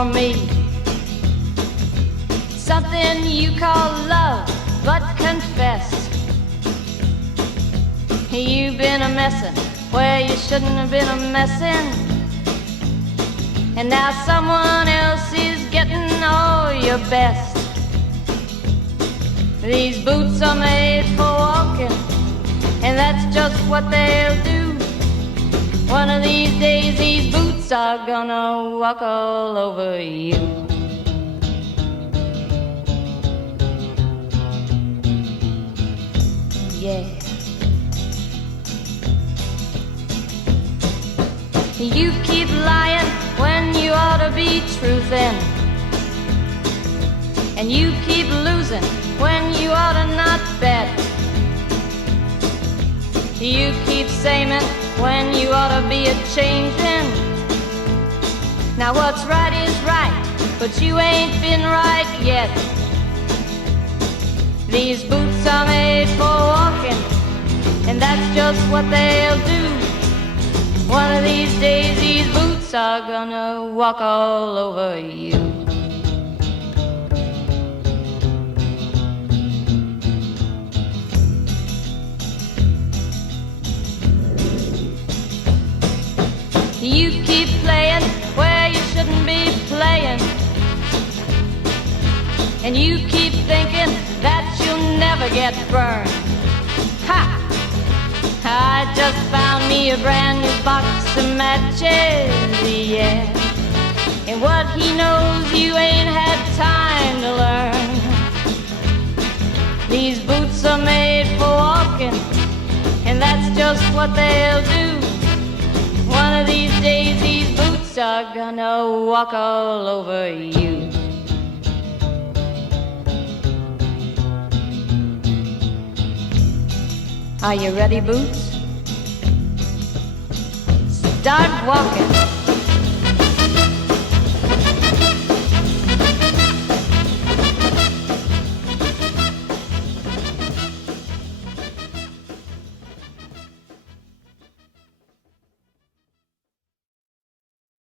for me. Something you call love, but confess you've been a messin' where you shouldn't have been a messin', and now someone else is getting all your best. These boots are made for walking, and that's just what they'll do. One of these days these boots are gonna walk all over you. Yeah. You keep lying when you ought to be truthin', and you keep losing when you ought to not bet. You keep saying when you ought to be a-changin'. Now what's right is right, but you ain't been right yet. These boots are made for walking, and that's just what they'll do. One of these days these boots are gonna walk all over you. You keep playing where you shouldn't be playing, and you keep thinking that you'll never get burned. Ha! I just found me a brand new box of matches, yeah. And what he knows you ain't had time to learn. These boots are made for walking, and that's just what they'll do. One of these days these boots are gonna walk all over you. Are you ready, Boots? Start walking.